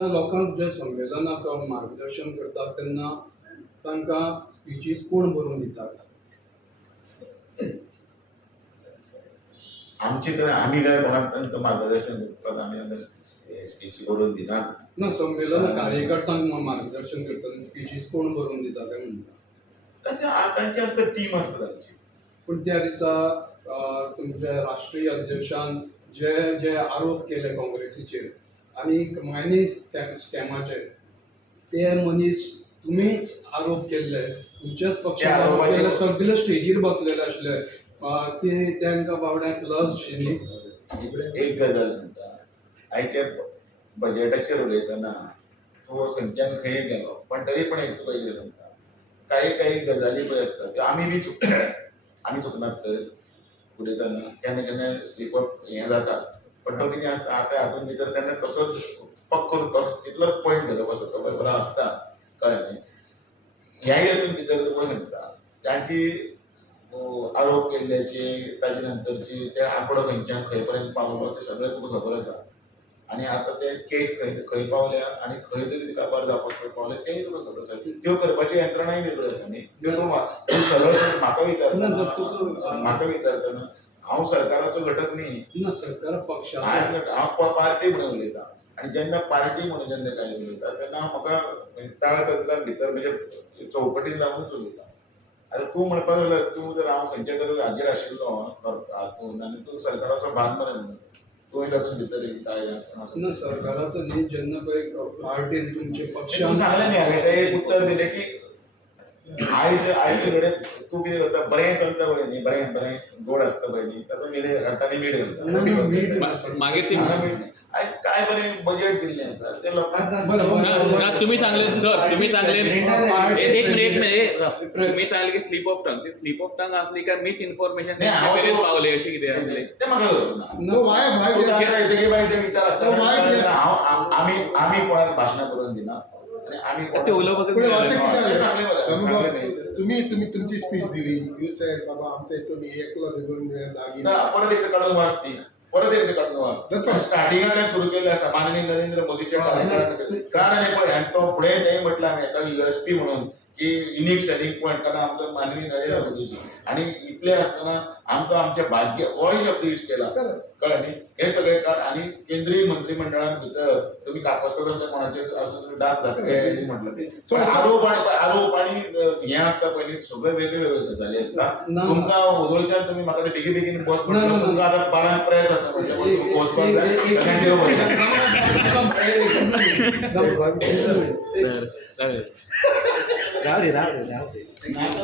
लोकांक जे संमेलनाक मार्गदर्शन करतात तेन्ना तांकां स्पिचीस कोण बरोवन दितात? आमचे कडेन आमी काय कोणाक तांकां मार्गदर्शन करतात, आमी तांकां स्पीच बरोवन दिनात. ना संमेलन कार्यकर्त्यांक मार्गदर्शन करतना स्पिचीस कोण बरोवन दिता काय म्हणटा? तांची आसता टीम आसता तांची. पूण त्या दिसा तुमच्या राष्ट्रीय अध्यक्षान जे जे आरोप केले काँग्रेसीचेर आनी मायनी स्कॅमाचेर ते मनीस तुमीच आरोप केल्ले, तुमच्याच पक्षान आरोप केले, सगळे स्टेजीर बसलेले आसले, ते तांकां बावड्यांक लज न्ही. एक गजाल सांगता, आयच्या बजेटाचेर उलयतना तो खंयच्यान खंय गेलो, पण तरी पण एक पयलीं सांगता, काही गजाली पळय आसता त्यो आमी बी चुकतात. आमी चुकनात तर उलयतना केन्ना केन्ना स्लीप अप हें जाता, पण तो कितें आसता आतां हातूंत भितर तेन्ना तसोच पक्को तो तितलोच पॉयंट घालप आसता, तो बरोबर आसता, कळ्ळें न्ही. ह्या हेतून भितर तुका सांगता तांची आरोप केल्ल्याचे ताजे नंतरची ते आंकडो खंयच्यान खंय पर्यंत पावलो ते सगळें तुका खबर आसा. आनी आतां ते केस खंय पावल्या आनी खंय तरी काबार जावपाक पावले तेय तुका खबर आसा. त्यो करपाची यंत्रणाय वेगळ्यो आसा न्ही. त्यो तूं सरळ म्हाका विचारतना हांव सरकाराचो घटक न्ही. सरकार पक्ष हांव पार्टी म्हणून उलयतां, आनी जेन्ना पार्टी म्हणून जेन्ना काय उलयता तेन्ना म्हाका ताळतंत्रान भितर म्हणजे चौकटीन जावनूच उलयता. आतां तूं म्हणपाक लागला तूं जर हांव खंयच्या तरी हाजेर आशिल्लो हातून आनी तूं सरकाराचो भाग मरे म्हणून तुवें तातूंत भितर ना सरकाराचो न्ही जेन्ना पळय पार्टीन तुमचे पक्षान सांगलें न्ही हांवें तें एक उत्तर दिलें की आयचे कडेन तूं कितें करता, बरें चलता पळय न्ही, बरें गोड आसता पळय न्ही, तातूंत मीठ हाडटा मीठ घालता. मागीर ती काय बरें बजेट दिल्लें आसा ते लोकांक तुम्ही सांगले सर, तुम्ही सांगले एक मिनिट तुम्ही सांगले की स्लीप ऑफ टंग, ती स्लीप ऑफ टंग असली काय मिस इन्फॉर्मेशन मेरेन पावले अशी कितें असले ते म्हाका आमी कोणाक भाशणां करून दिना आनी आमी ते उलोवपाक तुम्ही तुमची स्पीच दिली, यू सेड बाबा आमच्या हितून एकलो धरून दागिना परत एकदा काढून वाचती, परत एकदा काढून वाच. स्टार्टिंगांतल्यान सुरू केल्लें आसा माननीय नरेंद्र मोदीच्या कारण हे पळय, आनी तो फुडें तें म्हटलें हांवें तो USP म्हणून की युनिक सेलिंग पॉयंट, कारण आमचो माननीय नरेंद्र मोदीजी आनी इतलें आसतना आमकां आमचें भाग्य हो शब्द यूज केला, कळ्ळें न्ही. हे सगळें काड आनी केंद्रीय मंत्रिमंडळान भितर तुमी कापासकर कोणाचेर तुमी दाद घातले म्हटलं ते आरोप आनी हें आसता पळय न्ही, सगळे वेगळे गजाली आसता. तुमकां वयच्यान तुमी म्हाका ते बेगीन बस म्हणटा, तुमकां आतां 12 प्रेस आसा म्हणजे तुमकां वचपाक जाय तेन्ना देव राव दे नाही